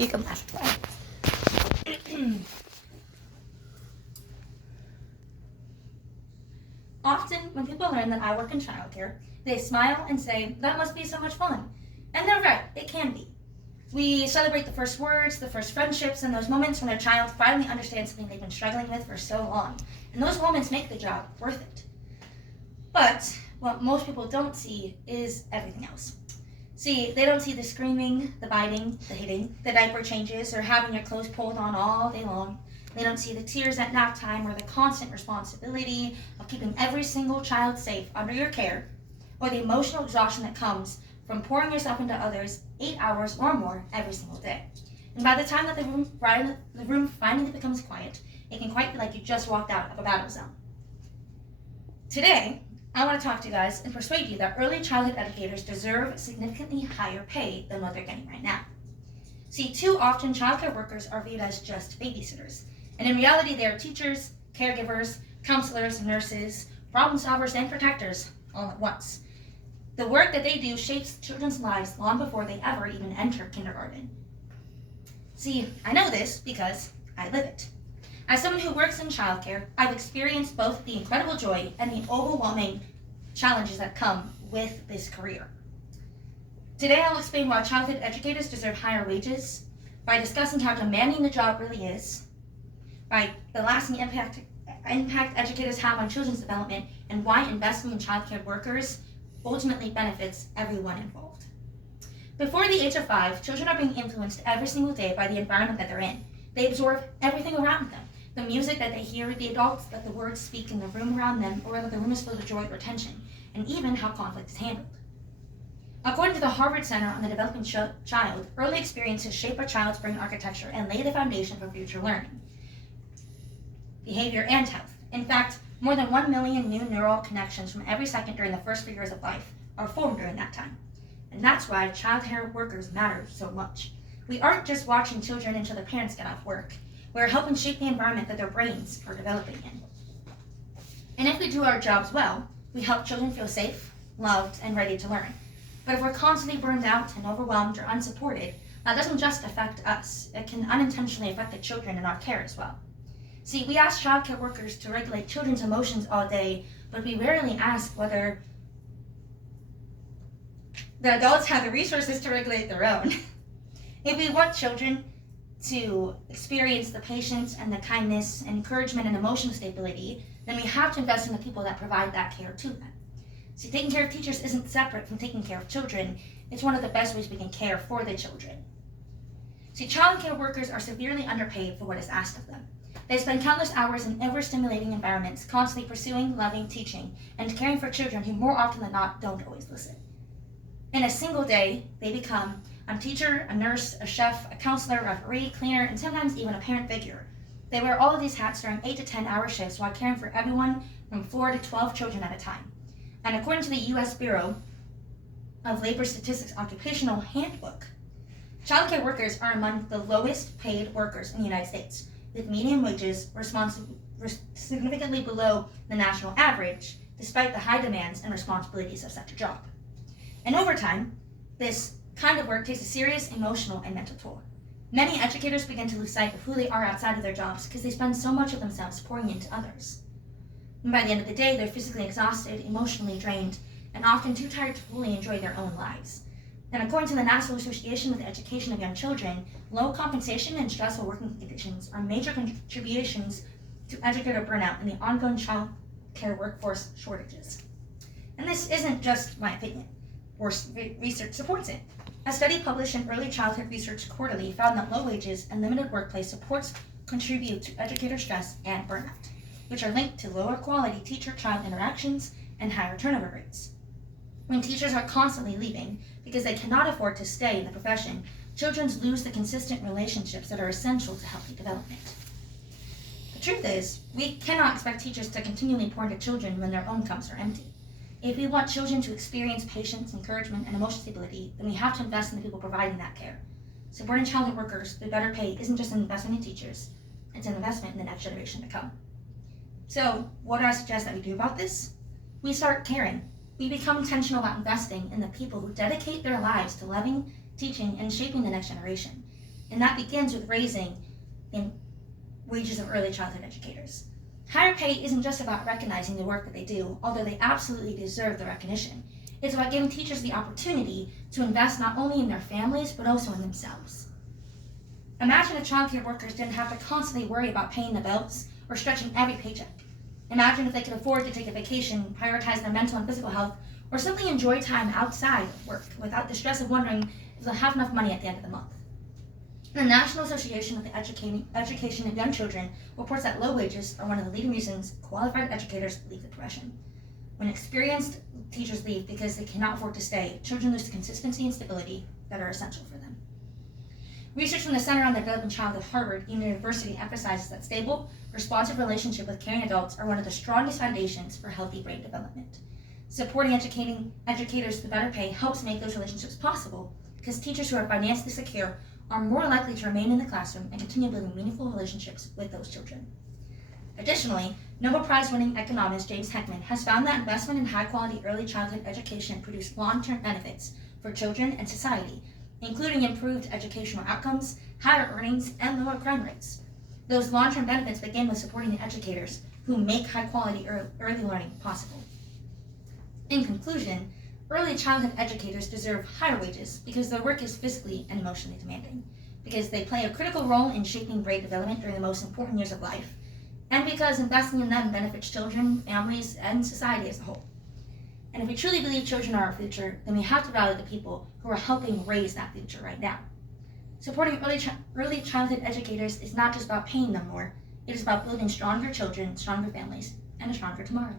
You can laugh. Often, when people learn that I work in childcare, they smile and say, "That must be so much fun." And they're right, it can be. We celebrate the first words, the first friendships, and those moments when a child finally understands something they've been struggling with for so long. And those moments make the job worth it. But what most people don't see is everything else. See, they don't see the screaming, the biting, the hitting, the diaper changes, or having your clothes pulled on all day long. They don't see the tears at nap time or the constant responsibility of keeping every single child safe under your care, or the emotional exhaustion that comes from pouring yourself into others 8 hours or more every single day. And by the time that the room finally becomes quiet, it can quite be like you just walked out of a battle zone. Today, I want to talk to you guys and persuade you that early childhood educators deserve significantly higher pay than what they're getting right now. See, too often childcare workers are viewed as just babysitters, and in reality they are teachers, caregivers, counselors, nurses, problem solvers, and protectors all at once. The work that they do shapes children's lives long before they ever even enter kindergarten. See, I know this because I live it. As someone who works in childcare, I've experienced both the incredible joy and the overwhelming challenges that come with this career. Today I'll explain why childhood educators deserve higher wages, by discussing how demanding the job really is, by the lasting impact educators have on children's development, and why investing in childcare workers ultimately benefits everyone involved. Before the age of 5, children are being influenced every single day by the environment that they're in. They absorb everything around them. The music that they hear, the adults that the words speak in the room around them, or whether the room is filled with joy or tension, and even how conflict is handled. According to the Harvard Center on the Developing Child, early experiences shape a child's brain architecture and lay the foundation for future learning, behavior, and health. In fact, more than 1 million new neural connections from every second during the first few years of life are formed during that time. And that's why childcare workers matter so much. We aren't just watching children until their parents get off work. We're helping shape the environment that their brains are developing in. And if we do our jobs well, we help children feel safe, loved, and ready to learn. But if we're constantly burned out and overwhelmed or unsupported, that doesn't just affect us. It can unintentionally affect the children in our care as well. See, we ask childcare workers to regulate children's emotions all day, but we rarely ask whether the adults have the resources to regulate their own. If we want children to experience the patience and the kindness and encouragement and emotional stability, then we have to invest in the people that provide that care to them. See, taking care of teachers isn't separate from taking care of children. It's one of the best ways we can care for the children. See, childcare workers are severely underpaid for what is asked of them. They spend countless hours in overstimulating environments, constantly pursuing, loving, teaching, and caring for children who more often than not don't always listen. In a single day, they become a teacher, a nurse, a chef, a counselor, referee, cleaner, and sometimes even a parent figure. They wear all of these hats during 8 to 10 hour shifts while caring for everyone from 4 to 12 children at a time. And according to the U.S. Bureau of Labor Statistics Occupational Handbook, childcare workers are among the lowest paid workers in the United States, with median wages significantly below the national average, despite the high demands and responsibilities of such a job. And over time, this kind of work takes a serious emotional and mental toll. Many educators begin to lose sight of who they are outside of their jobs because they spend so much of themselves pouring into others. And by the end of the day, they're physically exhausted, emotionally drained, and often too tired to fully enjoy their own lives. And according to the National Association with the Education of Young Children, low compensation and stressful working conditions are major contributions to educator burnout and the ongoing child care workforce shortages. And this isn't just my opinion. Research supports it. A study published in Early Childhood Research Quarterly found that low wages and limited workplace supports contribute to educator stress and burnout, which are linked to lower quality teacher-child interactions and higher turnover rates. When teachers are constantly leaving because they cannot afford to stay in the profession, children lose the consistent relationships that are essential to healthy development. The truth is, we cannot expect teachers to continually pour into children when their own cups are empty. If we want children to experience patience, encouragement, and emotional stability, then we have to invest in the people providing that care. Supporting childhood workers through better pay isn't just an investment in teachers, it's an investment in the next generation to come. So, what do I suggest that we do about this? We start caring. We become intentional about investing in the people who dedicate their lives to loving, teaching, and shaping the next generation. and that begins with raising the wages of early childhood educators. Higher pay isn't just about recognizing the work that they do, although they absolutely deserve the recognition. It's about giving teachers the opportunity to invest not only in their families, but also in themselves. Imagine if childcare workers didn't have to constantly worry about paying the bills or stretching every paycheck. Imagine if they could afford to take a vacation, prioritize their mental and physical health, or simply enjoy time outside of work without the stress of wondering if they'll have enough money at the end of the month. The National Association of the Education of Young Children reports that low wages are one of the leading reasons qualified educators leave the profession. When experienced teachers leave because they cannot afford to stay, children lose the consistency and stability that are essential for them. Research from the Center on the Developing Child of Harvard University emphasizes that stable, responsive relationship with caring adults are one of the strongest foundations for healthy brain development. Supporting educators with better pay helps make those relationships possible, because teachers who are financially secure are more likely to remain in the classroom and continue building meaningful relationships with those children. Additionally, Nobel Prize-winning economist James Heckman has found that investment in high-quality early childhood education produces long-term benefits for children and society, including improved educational outcomes, higher earnings, and lower crime rates. Those long-term benefits begin with supporting the educators who make high-quality early learning possible. In conclusion, early childhood educators deserve higher wages because their work is physically and emotionally demanding, because they play a critical role in shaping brain development during the most important years of life, and because investing in them benefits children, families, and society as a whole. And if we truly believe children are our future, then we have to value the people who are helping raise that future right now. Supporting early childhood educators is not just about paying them more, it is about building stronger children, stronger families, and a stronger tomorrow.